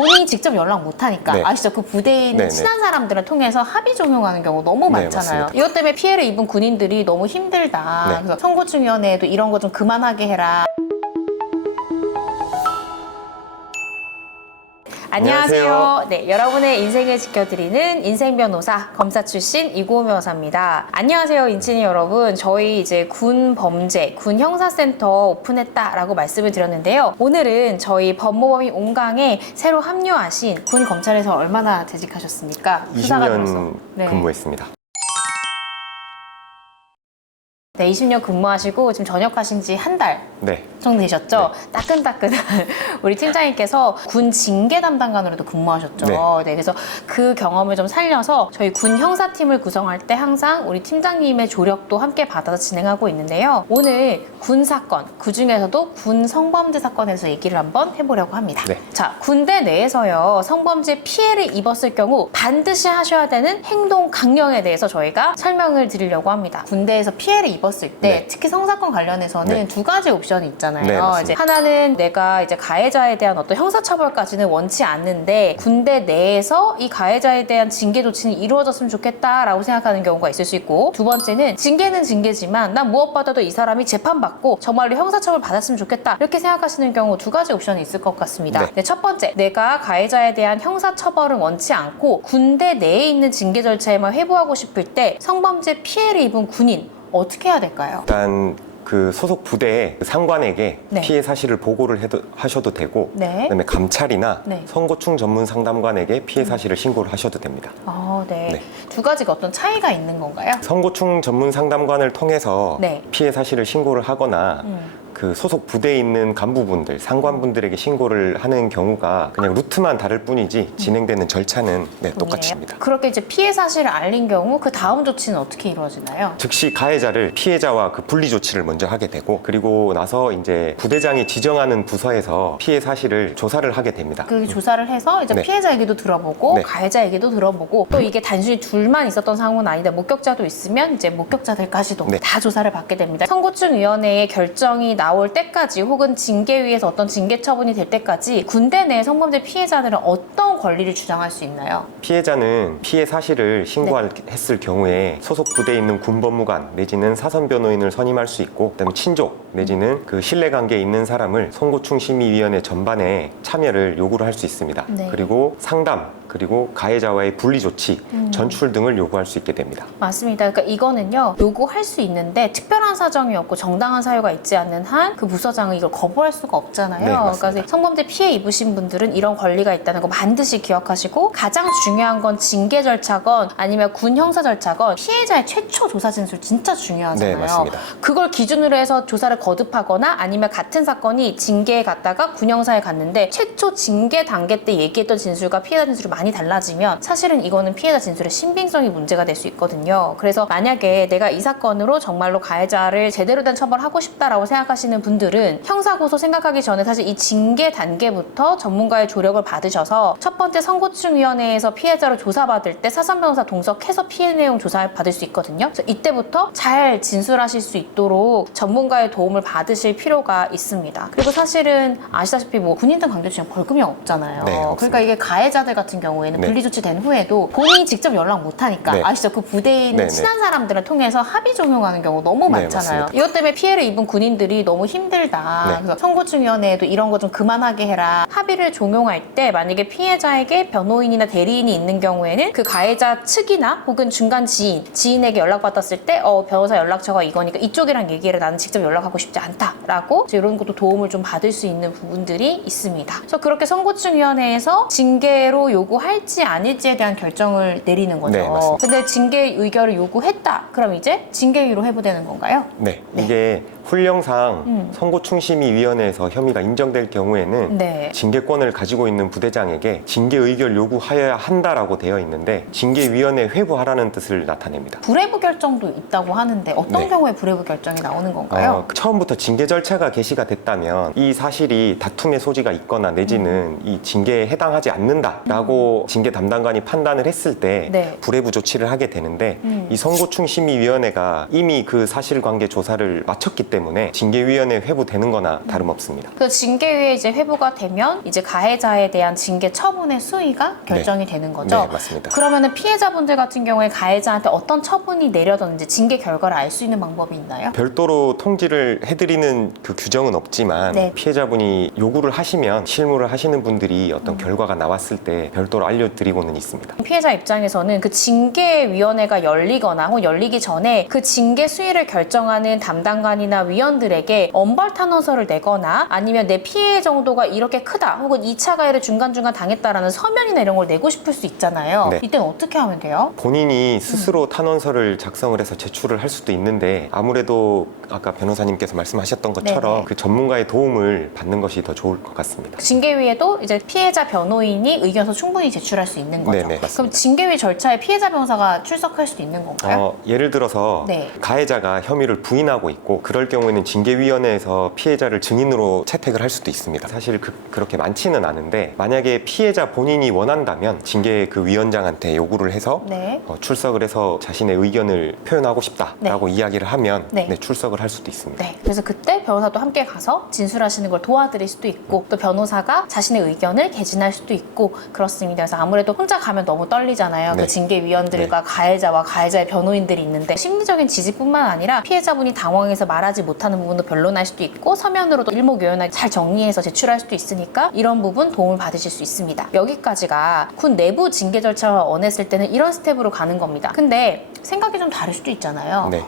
본인이 직접 연락 못하니까 네. 아시죠? 그 부대에 있는 네네. 친한 사람들을 통해서 합의 종용하는 경우 너무 네, 많잖아요. 맞습니다. 이것 때문에 피해를 입은 군인들이 너무 힘들다. 네. 그래서 선고충위원회에도 이런 거 좀 그만하게 해라. 안녕하세요. 네, 여러분의 인생을 지켜드리는 인생변호사, 검사 출신 이고은 변호사입니다. 안녕하세요, 인친이 여러분. 저희 이제 군 범죄, 군 형사센터 오픈했다라고 말씀을 드렸는데요. 오늘은 저희 법무법인 온강에 새로 합류하신 군 검찰에서 얼마나 재직하셨습니까? 20년 네. 근무했습니다. 네, 20년 근무하시고 지금 전역하신 지 한 달 네. 정도 되셨죠? 따끈따끈한 우리 팀장님께서 군 징계 담당관으로도 근무하셨죠. 네, 그래서 그 경험을 좀 살려서 저희 군 형사팀을 구성할 때 항상 우리 팀장님의 조력도 함께 받아서 진행하고 있는데요. 오늘 군 사건, 그 중에서도 군 성범죄 사건에서 얘기를 한번 해보려고 합니다. 네. 자, 군대 내에서요, 성범죄 피해를 입었을 경우 반드시 하셔야 되는 행동 강령에 대해서 저희가 설명을 드리려고 합니다. 군대에서 피해를 입었을 때, 네. 특히 성사건 관련해서는 네. 두 가지 옵션이 있잖아요. 네, 맞습니다. 이제 하나는 내가 이제 가해자에 대한 어떤 형사처벌까지는 원치 않는데 군대 내에서 이 가해자에 대한 징계 조치는 이루어졌으면 좋겠다라고 생각하는 경우가 있을 수 있고, 두 번째는 징계는 징계지만 난 무엇보다도 이 사람이 재판받고 정말로 형사처벌 받았으면 좋겠다 이렇게 생각하시는 경우 두 가지 옵션이 있을 것 같습니다. 네. 네, 첫 번째, 내가 가해자에 대한 형사처벌은 원치 않고 군대 내에 있는 징계 절차에만 회부하고 싶을 때 성범죄 피해를 입은 군인 어떻게 해야 될까요? 일단 그 소속 부대의 상관에게 네. 피해 사실을 보고를 하셔도 되고, 네. 그다음에 감찰이나 네. 선고충 전문 상담관에게 피해 사실을 신고를 하셔도 됩니다. 네. 네. 두 가지가 어떤 차이가 있는 건가요? 선고충 전문 상담관을 통해서 네. 피해 사실을 신고를 하거나 그 소속 부대에 있는 간부분들, 상관분들에게 신고를 하는 경우가 그냥 루트만 다를 뿐이지 진행되는 절차는 똑같습니다. 그렇게 이제 피해 사실을 알린 경우 그 다음 조치는 어떻게 이루어지나요? 즉시 가해자를 피해자와 그 분리 조치를 먼저 하게 되고, 그리고 나서 이제 부대장이 지정하는 부서에서 피해 사실을 조사를 하게 됩니다. 그 조사를 해서 이제 네. 피해자 얘기도 들어보고 네. 가해자 얘기도 들어보고, 또 이게 단순히 둘만 있었던 상황은 아닌데 목격자도 있으면 이제 목격자들까지도 네. 다 조사를 받게 됩니다. 선고충위원회의 결정이 나올 때까지 혹은 징계위에서 어떤 징계 처분이 될 때까지 군대 내 성범죄 피해자들은 어떤 권리를 주장할 수 있나요? 피해자는 피해 사실을 신고했을 경우에 소속 부대에 있는 군법무관 내지는 사선 변호인을 선임할 수 있고, 그다음에 친족 내지는 그 신뢰관계에 있는 사람을 선고충심의위원회 전반에 참여를 요구를 할 수 있습니다. 네. 그리고 상담, 그리고 가해자와의 분리 조치, 전출 등을 요구할 수 있게 됩니다. 맞습니다. 그러니까 이거는요, 요구할 수 있는데 특별한 사정이 없고 정당한 사유가 있지 않는 한 그 부서장은 이걸 거부할 수가 없잖아요. 네, 맞습니다. 그러니까 성범죄 피해 입으신 분들은 이런 권리가 있다는 거 반드시 기억하시고, 가장 중요한 건 징계 절차건 아니면 군 형사 절차건 피해자의 최초 조사 진술 진짜 중요하잖아요. 네, 맞습니다. 그걸 기준으로 해서 조사를 거듭하거나 아니면 같은 사건이 징계에 갔다가 군 형사에 갔는데 최초 징계 단계 때 얘기했던 진술과 피해자 진술이 많이 달라지면 사실은 이거는 피해자 진술의 신빙성이 문제가 될 수 있거든요. 그래서 만약에 내가 이 사건으로 정말로 가해자를 제대로 된 처벌하고 싶다라고 생각하시는 분들은 형사고소 생각하기 전에 사실 이 징계 단계부터 전문가의 조력을 받으셔서 첫 번째 선고충위원회에서 피해자로 조사받을 때 사선 변호사 동석해서 피해 내용 조사받을 수 있거든요. 그래서 이때부터 잘 진술하실 수 있도록 전문가의 도움을 받으실 필요가 있습니다. 그리고 사실은 아시다시피 뭐 군인들 강제징용 벌금이 없잖아요. 네, 없습니다. 그러니까 이게 가해자들 같은 경우에는 네. 분리조치된 후에도 본인이 직접 연락 못하니까 네. 아시죠? 그 부대에 있는 네, 네. 친한 사람들을 통해서 합의 종용하는 경우 너무 네, 많잖아요. 맞습니다. 이것 때문에 피해를 입은 군인들이 너무 힘들다. 네. 그래서 선고충위원회에도 이런 거 좀 그만하게 해라. 합의를 종용할 때 만약에 피해자에게 변호인이나 대리인이 있는 경우에는 그 가해자 측이나 혹은 중간 지인에게 연락받았을 때 변호사 연락처가 이거니까 이쪽이랑 얘기를 나는 직접 연락하고 싶지 않다라고 이런 것도 도움을 좀 받을 수 있는 부분들이 있습니다. 그래서 그렇게 선고충위원회에서 징계로 요구할지 아닐지에 대한 결정을 내리는 거죠. 네, 맞습니다. 근데 징계 의결을 요구했다. 그럼 이제 징계위로 해부되는 건가요? 네, 이게 훈령상 선고충심의위원회에서 혐의가 인정될 경우에는 네. 징계권을 가지고 있는 부대장에게 징계 의결 요구하여야 한다라고 되어 있는데, 징계위원회 회부하라는 뜻을 나타냅니다. 불회부 결정도 있다고 하는데 어떤 네. 경우에 불회부 결정이 나오는 건가요? 처음부터 징계 절차가 개시가 됐다면 이 사실이 다툼의 소지가 있거나 내지는 이 징계에 해당하지 않는다라고 징계 담당관이 판단을 했을 때 네. 불회부 조치를 하게 되는데, 이 선고충심의위원회가 이미 그 사실관계 조사를 마쳤기 때문에 징계위원회에 회부되는 거나 다름없습니다. 그 징계위에 이제 회부가 되면 이제 가해자에 대한 징계 처분의 수위가 결정이 되는 거죠. 네, 맞습니다. 그러면은 피해자분들 같은 경우에 가해자한테 어떤 처분이 내려졌는지 징계 결과를 알 수 있는 방법이 있나요? 별도로 통지를 해드리는 그 규정은 없지만 네. 피해자분이 요구를 하시면 실무를 하시는 분들이 어떤 결과가 나왔을 때 별도로 알려드리고는 있습니다. 피해자 입장에서는 그 징계위원회가 열리거나 혹은 열리기 전에 그 징계 수위를 결정하는 담당관이나 위원들에게 엄벌탄원서를 내거나 아니면 내 피해 정도가 이렇게 크다 혹은 2차 가해를 중간중간 당했다라는 서면이나 이런 걸 내고 싶을 수 있잖아요. 네. 이때는 어떻게 하면 돼요? 본인이 스스로 탄원서를 작성을 해서 제출을 할 수도 있는데 아무래도 아까 변호사님께서 말씀하셨던 것처럼 네네. 그 전문가의 도움을 받는 것이 더 좋을 것 같습니다. 징계위에도 이제 피해자 변호인이 의견서 충분히 제출할 수 있는 거죠. 네네, 맞습니다. 그럼 징계위 절차에 피해자 변호사가 출석할 수도 있는 건가요? 예를 들어서 네. 가해자가 혐의를 부인하고 있고 그럴 경우에는 징계위원회에서 피해자를 증인으로 채택을 할 수도 있습니다. 사실 그렇게 많지는 않은데 만약에 피해자 본인이 원한다면 징계 그 위원장한테 요구를 해서 네. 출석을 해서 자신의 의견을 표현하고 싶다라고 이야기를 하면 네. 출석을 할 수도 있습니다. 네. 그래서 그때 변호사도 함께 가서 진술하시는 걸 도와드릴 수도 있고 또 변호사가 자신의 의견을 개진할 수도 있고 그렇습니다. 그래서 아무래도 혼자 가면 너무 떨리잖아요. 네. 그 징계위원들과 가해자와 가해자의 변호인들이 있는데 심리적인 지지뿐만 아니라 피해자분이 당황해서 말하지 못하는 부분도 변론할 수도 있고 서면으로도 일목요연하게 잘 정리해서 제출할 수도 있으니까 이런 부분 도움을 받으실 수 있습니다. 여기까지가 군 내부 징계 절차가 원했을 때는 이런 스텝으로 가는 겁니다. 근데 생각이 좀 다를 수도 있잖아요. 네.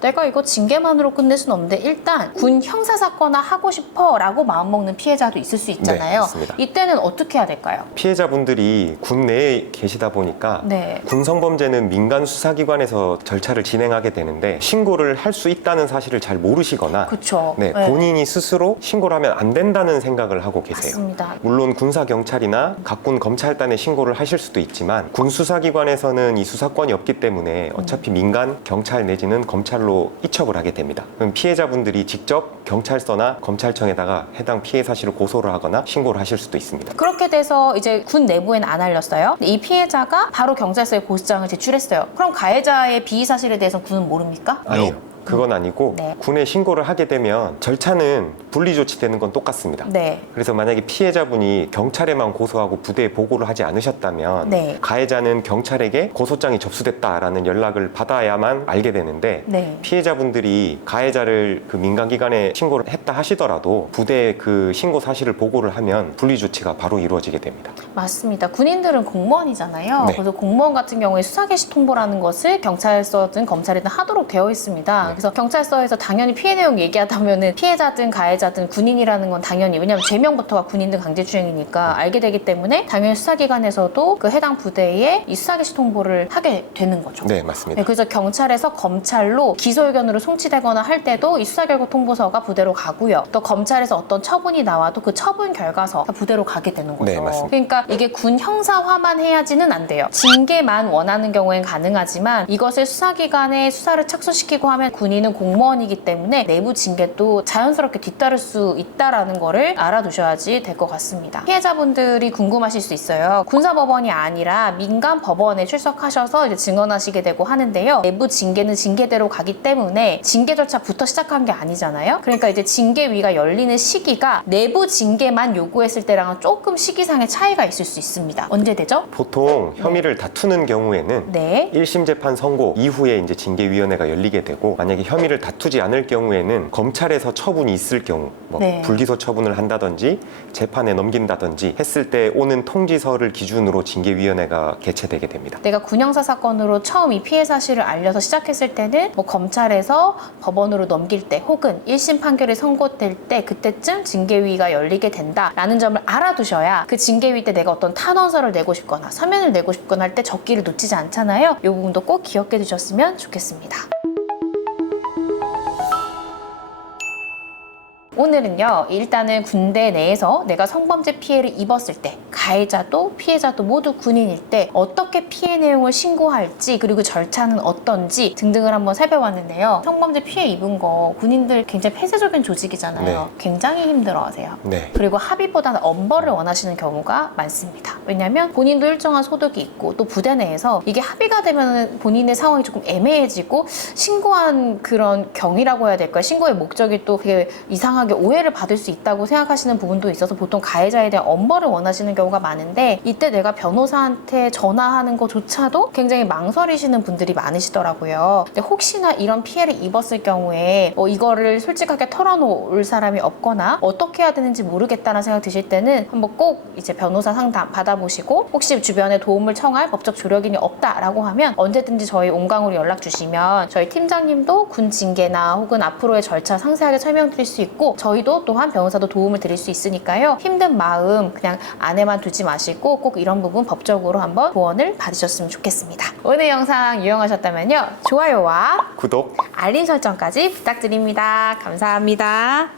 내가 이거 징계만으로 끝낼 수는 없는데 일단 군 형사사건화 하고 싶어 라고 마음먹는 피해자도 있을 수 있잖아요. 네, 맞습니다. 이때는 어떻게 해야 될까요? 피해자분들이 군 내에 계시다 보니까 네. 군성범죄는 민간 수사기관에서 절차를 진행하게 되는데 신고를 할 수 있다는 사실을 잘 모르시거나 그쵸. 네, 본인이 스스로 신고를 하면 안 된다는 생각을 하고 계세요. 맞습니다. 물론 군사경찰이나 각군 검찰단에 신고를 하실 수도 있지만 군 수사기관에서는 이 수사권이 없기 때문에 어차피 민간 경찰 내지는 검찰로 이첩을 하게 됩니다. 그럼 피해자분들이 직접 경찰서나 검찰청에다가 해당 피해 사실을 고소를 하거나 신고를 하실 수도 있습니다. 그렇게 돼서 이제 군 내부에는 안 알렸어요. 근데 이 피해자가 바로 경찰서에 고소장을 제출했어요. 그럼 가해자의 비의 사실에 대해서 군은 모릅니까? 아니요. 그건 아니고 네. 군에 신고를 하게 되면 절차는 분리조치되는 건 똑같습니다. 네. 그래서 만약에 피해자분이 경찰에만 고소하고 부대에 보고를 하지 않으셨다면 네. 가해자는 경찰에게 고소장이 접수됐다라는 연락을 받아야만 알게 되는데 네. 피해자분들이 가해자를 그 민간기관에 신고를 했다 하시더라도 부대에 그 신고 사실을 보고를 하면 분리조치가 바로 이루어지게 됩니다. 맞습니다. 군인들은 공무원이잖아요. 네. 그래서 공무원 같은 경우에 수사 개시 통보라는 것을 경찰서든 검찰이든 하도록 되어 있습니다. 네. 그래서 경찰서에서 당연히 피해 내용 얘기하다 보면은 피해자든 가해자든 군인이라는 건 당연히 왜냐하면 제명부터가 군인들 강제추행이니까 알게 되기 때문에 당연히 수사기관에서도 그 해당 부대에 이 수사 개시 통보를 하게 되는 거죠. 네, 맞습니다. 네, 그래서 경찰에서 검찰로 기소 의견으로 송치되거나 할 때도 이 수사 결과 통보서가 부대로 가고요. 또 검찰에서 어떤 처분이 나와도 그 처분 결과서가 부대로 가게 되는 거죠. 네, 맞습니다. 그러니까 이게 군 형사화만 해야지는 안 돼요. 징계만 원하는 경우엔 가능하지만 이것을 수사기관에 수사를 착수시키고 하면 군인은 공무원이기 때문에 내부 징계도 자연스럽게 뒤따를 수 있다라는 거를 알아두셔야지 될 것 같습니다. 피해자분들이 궁금하실 수 있어요. 군사법원이 아니라 민간 법원에 출석하셔서 이제 증언하시게 되고 하는데요. 내부 징계는 징계대로 가기 때문에 징계 절차부터 시작한 게 아니잖아요. 그러니까 이제 징계위가 열리는 시기가 내부 징계만 요구했을 때랑은 조금 시기상의 차이가 있을 수 있습니다. 언제 되죠? 보통 혐의를 다투는 경우에는 네. 1심 재판 선고 이후에 이제 징계위원회가 열리게 되고 만약에 혐의를 다투지 않을 경우에는 검찰에서 처분이 있을 경우 뭐 네. 불기소 처분을 한다든지 재판에 넘긴다든지 했을 때 오는 통지서를 기준으로 징계위원회가 개최되게 됩니다. 내가 군형사 사건으로 처음 이 피해 사실을 알려서 시작했을 때는 뭐 검찰에서 법원으로 넘길 때 혹은 1심 판결이 선고될 때 그때쯤 징계위가 열리게 된다라는 점을 알아두셔야 그 징계위 때 내가 어떤 탄원서를 내고 싶거나 서면을 내고 싶거나 할 때 적기를 놓치지 않잖아요. 이 부분도 꼭 기억해 두셨으면 좋겠습니다. 오늘은요, 일단은 군대 내에서 내가 성범죄 피해를 입었을 때 가해자도 피해자도 모두 군인일 때 어떻게 피해 내용을 신고할지 그리고 절차는 어떤지 등등을 한번 살펴봤는데요. 성범죄 피해 입은 거 군인들 굉장히 폐쇄적인 조직이잖아요. 네. 굉장히 힘들어하세요. 네. 그리고 합의보다는 엄벌을 원하시는 경우가 많습니다. 왜냐하면 본인도 일정한 소득이 있고 또 부대 내에서 이게 합의가 되면 본인의 상황이 조금 애매해지고 신고한 그런 경위라고 해야 될까요? 신고의 목적이 또 되게 이상하게 오해를 받을 수 있다고 생각하시는 부분도 있어서 보통 가해자에 대한 엄벌을 원하시는 경우가 많은데 이때 내가 변호사한테 전화하는 것조차도 굉장히 망설이시는 분들이 많으시더라고요. 근데 혹시나 이런 피해를 입었을 경우에 이거를 솔직하게 털어놓을 사람이 없거나 어떻게 해야 되는지 모르겠다는 생각 드실 때는 한번 꼭 이제 변호사 상담 받아보시고 혹시 주변에 도움을 청할 법적 조력인이 없다라고 하면 언제든지 저희 온강으로 연락 주시면 저희 팀장님도 군 징계나 혹은 앞으로의 절차 상세하게 설명드릴 수 있고 저희도 또한 변호사도 도움을 드릴 수 있으니까요. 힘든 마음 그냥 안에만 두지 마시고 꼭 이런 부분 법적으로 한번 조언을 받으셨으면 좋겠습니다. 오늘 영상 유용하셨다면요. 좋아요와 구독. 알림 설정까지 부탁드립니다. 감사합니다.